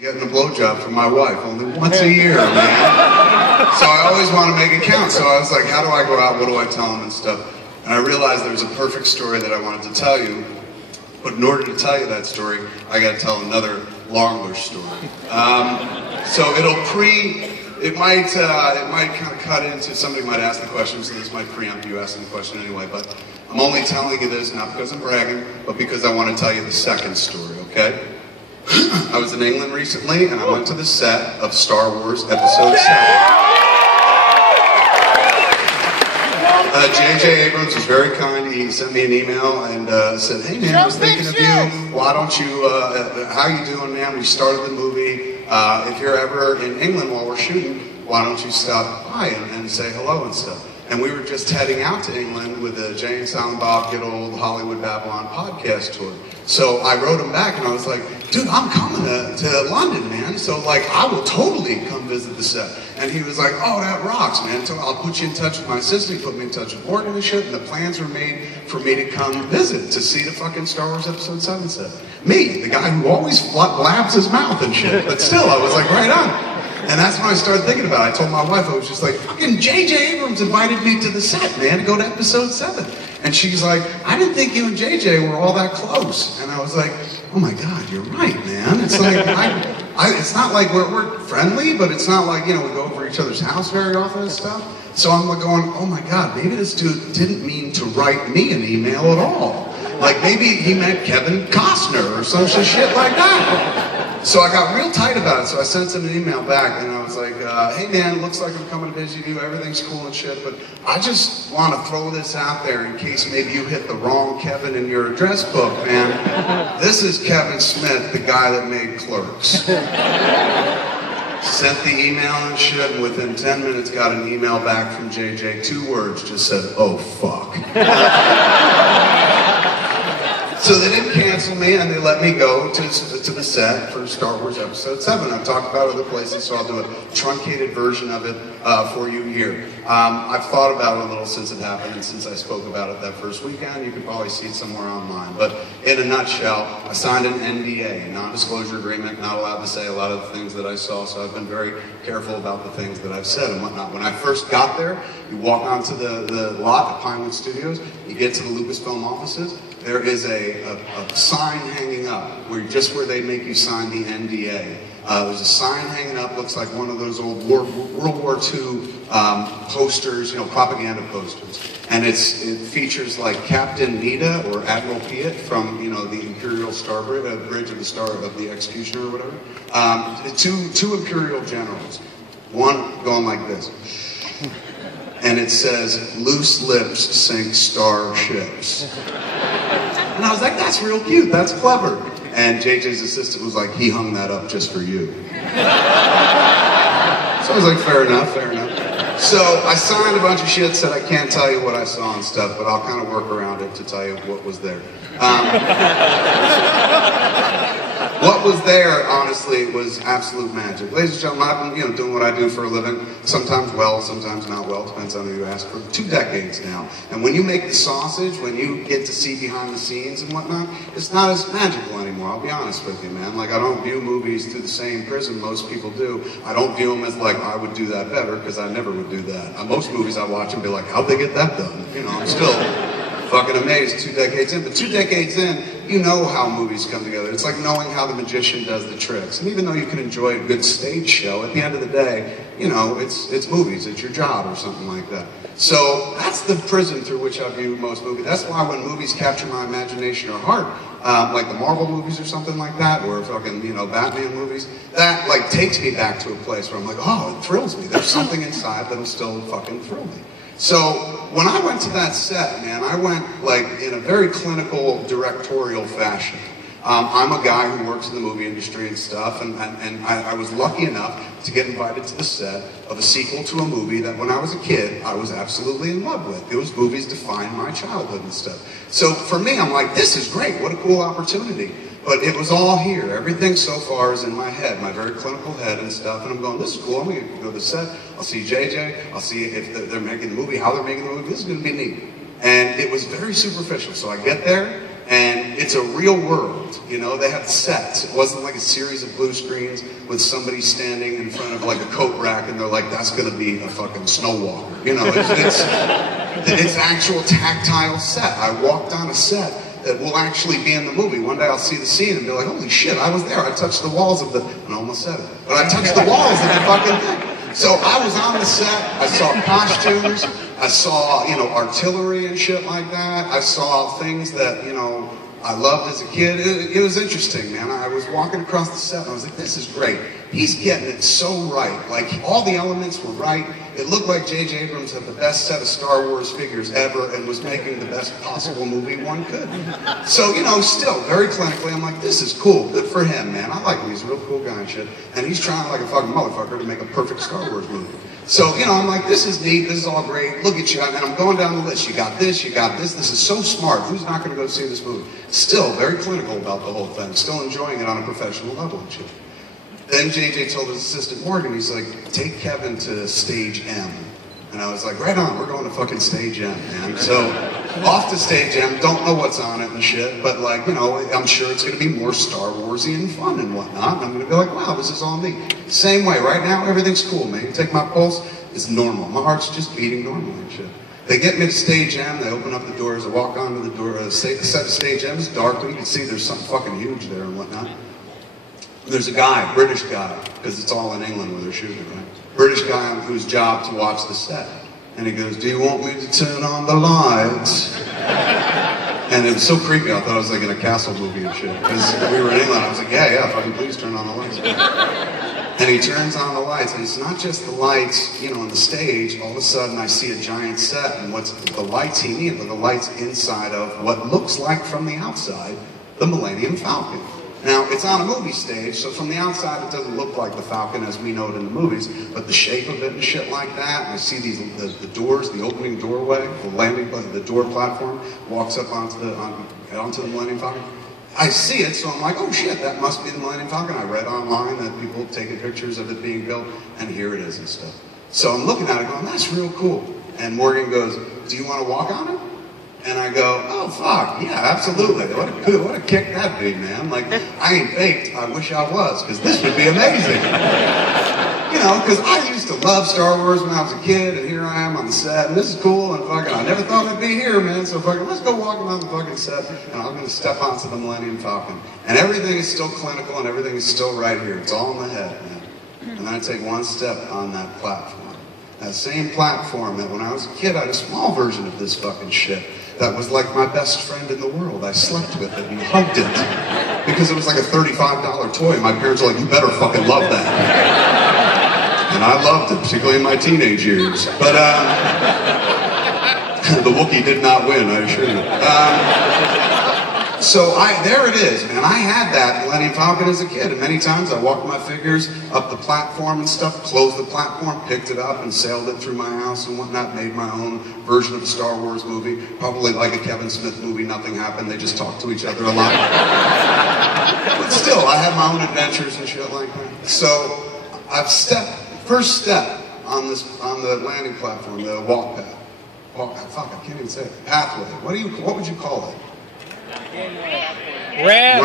Getting a blowjob from my wife only once a year, man. So I always want to make it count. So I was like, how do I go out? What do I tell them and stuff? And I realized there was a perfect story that I wanted to tell you. But in order to tell you that story, I got to tell another longer story. So it might kind of cut into, somebody might ask the question, so this might preempt you asking the question anyway. But I'm only telling you this not because I'm bragging, but because I want to tell you the second story, okay? I was in England recently, and I went to the set of Star Wars Episode VII. JJ Abrams was very kind. He sent me an email and said, hey man, I was thinking of you. Why don't you, how you doing, man? We started the movie. If you're ever in England while we're shooting, why don't you stop by and say hello and stuff? And we were just heading out to England with the Jay and Silent Bob Get Old Hollywood Babylon podcast tour. So I wrote him back and I was like, dude, I'm coming to London, man. So like, I will totally come visit the set. And he was like, oh, that rocks, man. So I'll put you in touch with my assistant. He put me in touch with Morgan and shit. And the plans were made for me to come visit to see the fucking Star Wars Episode VII set. Me, the guy who always blabs his mouth and shit. But still, I was like, right on. And that's when I started thinking about it. I told my wife, I was just like, fucking JJ Abrams invited me to the set, man, to go to Episode VII. And she's like, I didn't think you and JJ were all that close. And I was like, oh my God, you're right, man. It's like, it's not like we're friendly, but it's not like, you know, we go over each other's house very often and stuff. So I'm like going, oh my God, maybe this dude didn't mean to write me an email at all. Like maybe he meant Kevin Costner or some shit like that. So I got real tight about it, so I sent him an email back, and I was like, hey man, looks like I'm coming to visit you, everything's cool and shit, but I just want to throw this out there in case maybe you hit the wrong Kevin in your address book, man. This is Kevin Smith, the guy that made Clerks. Sent the email and shit, and within 10 minutes got an email back from JJ, 2 words, just said, oh fuck. So they didn't cancel me, and they let me go to the set for Star Wars Episode VII. I've talked about other places, so I'll do a truncated version of it for you here. I've thought about it a little since it happened, and since I spoke about it that first weekend. You could probably see it somewhere online. But in a nutshell, I signed an NDA, a non-disclosure agreement, not allowed to say a lot of the things that I saw, so I've been very careful about the things that I've said and whatnot. When I first got there, you walk onto the lot at Pinewood Studios, you get to the Lucasfilm offices, there is a sign hanging up, where they make you sign the NDA. There's a sign hanging up, looks like one of those old World War II posters, you know, propaganda posters. And it features like Captain Nita or Admiral Piet from, you know, the Imperial Star Bridge of the Star of the Executioner or whatever. Two Imperial generals, one going like this. And it says, loose lips sink starships. And I was like, that's real cute, that's clever. And JJ's assistant was like, he hung that up just for you. So I was like, fair enough, fair enough. So I signed a bunch of shit, said I can't tell you what I saw and stuff, but I'll kind of work around it to tell you what was there. What was there, honestly, was absolute magic. Ladies and gentlemen, I've been, you know, doing what I do for a living, sometimes well, sometimes not well, depends on who you ask, for 2 decades now. And when you make the sausage, when you get to see behind the scenes and whatnot, it's not as magical anymore, I'll be honest with you, man. Like, I don't view movies through the same prism most people do. I don't view them as like, I would do that better, because I never would do that. Most movies I watch and be like, how'd they get that done? You know, I'm still fucking amazed 2 decades in. But 2 decades in, you know how movies come together. It's like knowing how the magician does the tricks. And even though you can enjoy a good stage show, at the end of the day, you know, it's movies, it's your job or something like that. So that's the prism through which I view most movies. That's why when movies capture my imagination or heart, like the Marvel movies or something like that, or fucking, you know, Batman movies, that like takes me back to a place where I'm like, oh, it thrills me. There's something inside that'll still fucking thrill me. So when I went to that set, man, I went like in a very clinical, directorial fashion. I'm a guy who works in the movie industry and stuff, and I was lucky enough to get invited to the set of a sequel to a movie that when I was a kid, I was absolutely in love with. Those movies defined my childhood and stuff. So for me, I'm like, this is great, what a cool opportunity. But it was all here. Everything so far is in my head, my very clinical head and stuff. And I'm going, this is cool. I'm going to go to the set. I'll see JJ. I'll see if they're making the movie, how they're making the movie. This is going to be neat. And it was very superficial. So I get there, and it's a real world, you know, they have sets. It wasn't like a series of blue screens with somebody standing in front of like a coat rack and they're like, that's gonna be a fucking snow walker. You know, it's actual tactile set. I walked on a set that will actually be in the movie. One day I'll see the scene and be like, holy shit, I was there. I touched the walls of the, and I almost said it, but I touched the walls of the fucking thing. So I was on the set, I saw costumes, I saw, you know, artillery and shit like that. I saw things that, you know, I loved as a kid. It was interesting, man. I was walking across the set and I was like, this is great. He's getting it so right. Like, all the elements were right. It looked like JJ Abrams had the best set of Star Wars figures ever and was making the best possible movie one could. So, you know, still, very clinically, I'm like, this is cool. Good for him, man. I like him. He's a real cool guy and shit. And he's trying like a fucking motherfucker to make a perfect Star Wars movie. So, you know, I'm like, this is neat. This is all great. Look at you. And I'm going down the list. You got this. You got this. This is so smart. Who's not going to go see this movie? Still very clinical about the whole thing. Still enjoying it on a professional level and shit. Then JJ told his assistant Morgan, he's like, take Kevin to stage M. And I was like, right on, we're going to fucking stage M, man. So, off to stage M, don't know what's on it and shit, but like, you know, I'm sure it's going to be more Star Warsy and fun and whatnot. And I'm going to be like, wow, this is all me. Same way, right now, everything's cool, man. You take my pulse, it's normal. My heart's just beating normally and shit. They get me to stage M, they open up the doors, I walk onto the door, the set of stage M is dark, but you can see there's something fucking huge there and whatnot. There's a guy, British guy, because it's all in England where they're shooting, right? British guy whose job to watch the set. And he goes, do you want me to turn on the lights? And it was so creepy, I thought I was like in a castle movie and shit. Because we were in England, I was like, yeah, fucking please turn on the lights. And he turns on the lights, and it's not just the lights, you know, on the stage. All of a sudden I see a giant set, and what's the lights he needed were the lights inside of what looks like from the outside, the Millennium Falcon. Now, it's on a movie stage, so from the outside it doesn't look like the Falcon as we know it in the movies, but the shape of it and shit like that, and I see these, the doors, the opening doorway, the landing, the door platform, walks up onto the Millennium Falcon. I see it, so I'm like, oh shit, that must be the Millennium Falcon. I read online that people have taken pictures of it being built, and here it is and stuff. So I'm looking at it going, that's real cool. And Morgan goes, do you want to walk on it? And I go, oh fuck, yeah, absolutely. What a kick that'd be, man. Like, I ain't baked, I wish I was, because this would be amazing. You know, because I used to love Star Wars when I was a kid, and here I am on the set, and this is cool, and fucking, I never thought I'd be here, man, so fucking, let's go walking on the fucking set, and I'm gonna step onto the Millennium Falcon. And everything is still clinical, and everything is still right here. It's all in the head, man. And then I take one step on that platform. That same platform that when I was a kid, I had a small version of this fucking shit. That was like my best friend in the world. I slept with it and hugged it. Because it was like a $35 toy. My parents were like, you better fucking love that. And I loved it, particularly in my teenage years. But, the Wookiee did not win, I assure you. So there it is, man. I had that Millennium Falcon as a kid, and many times I walked my figures up the platform and stuff, closed the platform, picked it up, and sailed it through my house and whatnot, made my own version of a Star Wars movie, probably like a Kevin Smith movie, nothing happened, they just talked to each other a lot. But still, I had my own adventures and shit like that. So, first step on the landing platform, the walk path. Fuck, I can't even say it. Pathway. What would you call it? Ramp.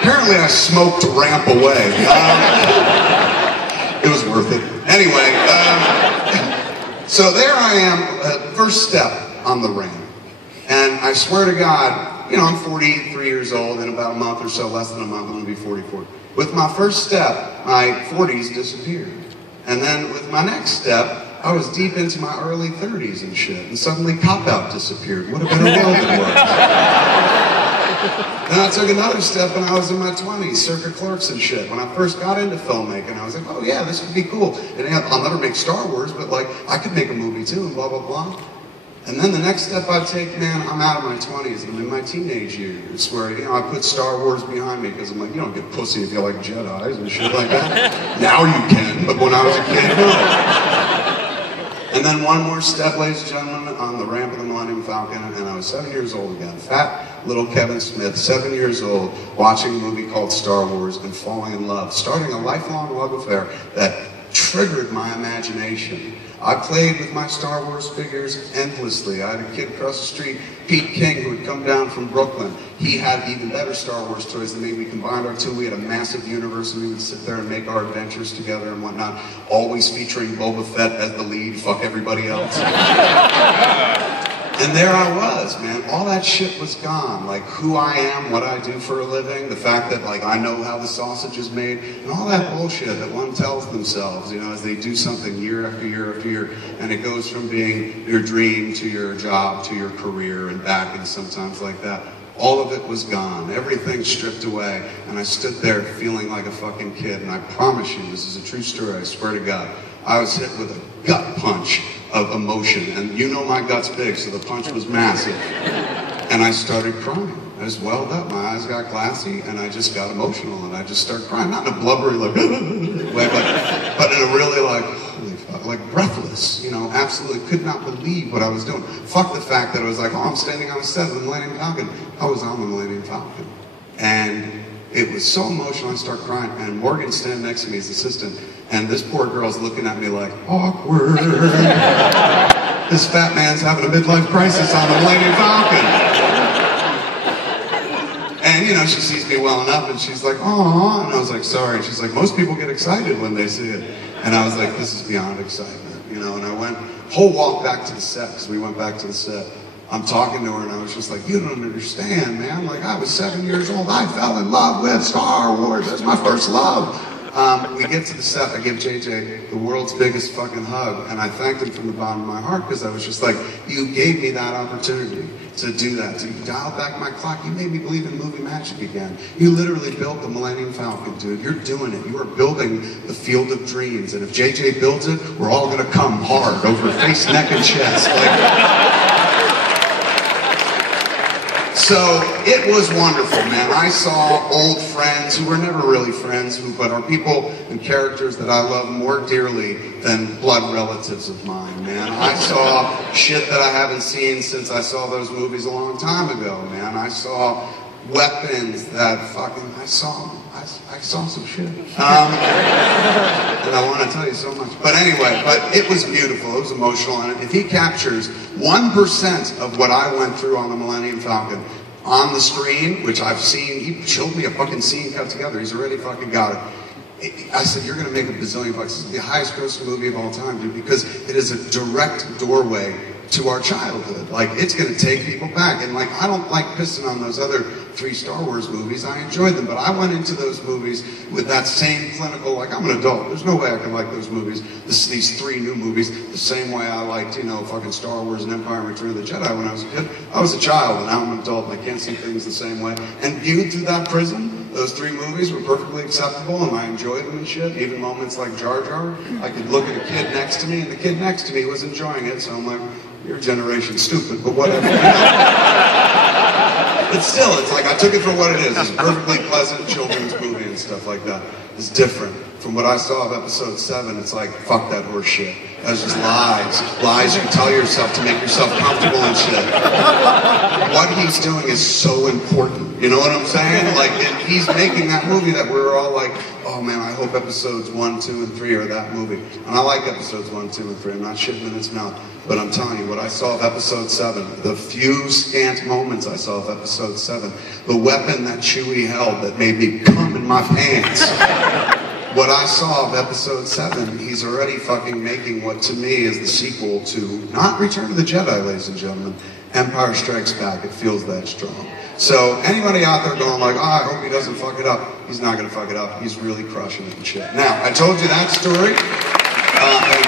Apparently I smoked ramp away. It was worth it. Anyway, so there I am, first step on the ramp. And I swear to God, you know, I'm 43 years old, in about a month or so, less than a month, I'm going to be 44. With my first step, my 40s disappeared. And then with my next step, I was deep into my early 30s and shit, and suddenly Cop-Out disappeared. What a better world it was. Then I took another step when I was in my 20s, circa Clerks and shit. When I first got into filmmaking, I was like, oh yeah, this would be cool. And I'll never make Star Wars, but like, I could make a movie too, and blah, blah, blah. And then the next step I take, man, I'm out of my 20s, and I'm in my teenage years, where, you know, I put Star Wars behind me, because I'm like, you don't get pussy if you like Jedis and shit like that. Now you can, but when I was a kid, no. And then one more step, ladies and gentlemen, on the ramp of the Millennium Falcon, and I was 7 years old again. Fat little Kevin Smith, 7 years old, watching a movie called Star Wars and falling in love, starting a lifelong love affair that triggered my imagination. I played with my Star Wars figures endlessly. I had a kid across the street, Pete King, who had come down from Brooklyn. He had even better Star Wars toys than me. We combined our two. We had a massive universe, and we would sit there and make our adventures together and whatnot, always featuring Boba Fett as the lead, fuck everybody else. And there I was, man. All that shit was gone. Like, who I am, what I do for a living, the fact that, like, I know how the sausage is made, and all that bullshit that one tells themselves, you know, as they do something year after year after year, and it goes from being your dream to your job to your career and back, and sometimes like that. All of it was gone. Everything stripped away, and I stood there feeling like a fucking kid, and I promise you, this is a true story, I swear to God, I was hit with a gut punch of emotion, and you know my gut's big, so the punch was massive. And I started crying. I just welled up, my eyes got glassy, and I just got emotional, and I just started crying. Not in a blubbery, like, way, but in a really, like, holy fuck, like breathless, you know, absolutely could not believe what I was doing. Fuck the fact that I was like, oh, I'm standing on a set of the Millennium Falcon. I was on the Millennium Falcon. And it was so emotional, I started crying, and Morgan's standing next to me, his assistant, and this poor girl's looking at me like, awkward. This fat man's having a midlife crisis on the Millennium Falcon. And, you know, she sees me welling up, and she's like, aww, and I was like, sorry. And she's like, most people get excited when they see it. And I was like, this is beyond excitement, you know, and I went, whole walk back to the set, because we went back to the set. I'm talking to her, and I was just like, you don't understand, man. Like, I was 7 years old. I fell in love with Star Wars. That's my first love. We get to the set. I give JJ the world's biggest fucking hug, and I thanked him from the bottom of my heart, because I was just like, you gave me that opportunity to do that. To dial back my clock. You made me believe in movie magic again. You literally built the Millennium Falcon, dude. You're doing it. You are building the field of dreams, and if JJ builds it, we're all going to come hard over face, neck, and chest. Like, so it was wonderful, man. I saw old friends who were never really friends, but are people and characters that I love more dearly than blood relatives of mine, man. I saw shit that I haven't seen since I saw those movies a long time ago, man. I saw weapons that fucking, I saw some shit. And I want to tell you so much. But anyway, but it was beautiful, it was emotional, and if he captures 1% of what I went through on the Millennium Falcon on the screen, which I've seen, he showed me a fucking scene cut together, he's already fucking got it. I said, you're going to make a bazillion bucks. This is the highest grossing movie of all time, dude, because it is a direct doorway to our childhood. Like, it's going to take people back. And, like, I don't like pissing on those other 3 Star Wars movies. I enjoyed them, but I went into those movies with that same clinical, like, I'm an adult. There's no way I can like those movies, these 3 new movies, the same way I liked, you know, fucking Star Wars and Empire and Return of the Jedi when I was a kid. I was a child, and now I'm an adult, and I can't see things the same way. And viewed through that prism, those 3 movies were perfectly acceptable, and I enjoyed them and shit. Even moments like Jar Jar, I could look at a kid next to me, and the kid next to me was enjoying it, so I'm like, your generation's stupid, but whatever. But still, it's like, I took it for what it is. It's a perfectly pleasant children's movie and stuff like that. It's different. From what I saw of Episode 7, it's like, fuck that horse shit. That's just lies. Lies you tell yourself to make yourself comfortable and shit. What he's doing is so important. You know what I'm saying? Like, he's making that movie that we're all like, oh man, I hope Episodes 1, 2, and 3 are that movie. And I like Episodes 1, 2, and 3. I'm not shitting in its mouth. But I'm telling you, what I saw of Episode 7, the few scant moments I saw of Episode 7, the weapon that Chewie held that made me cum in my pants. What I saw of Episode 7, he's already fucking making what to me is the sequel to, not Return of the Jedi, ladies and gentlemen, Empire Strikes Back. It feels that strong. So anybody out there going like, oh, I hope he doesn't fuck it up, he's not going to fuck it up. He's really crushing it and shit. Now, I told you that story. I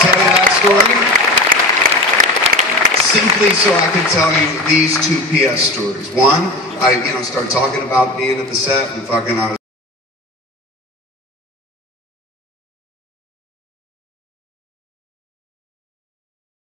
tell you that story simply so I can tell you these 2 PS stories. One, I started talking about being at the set and fucking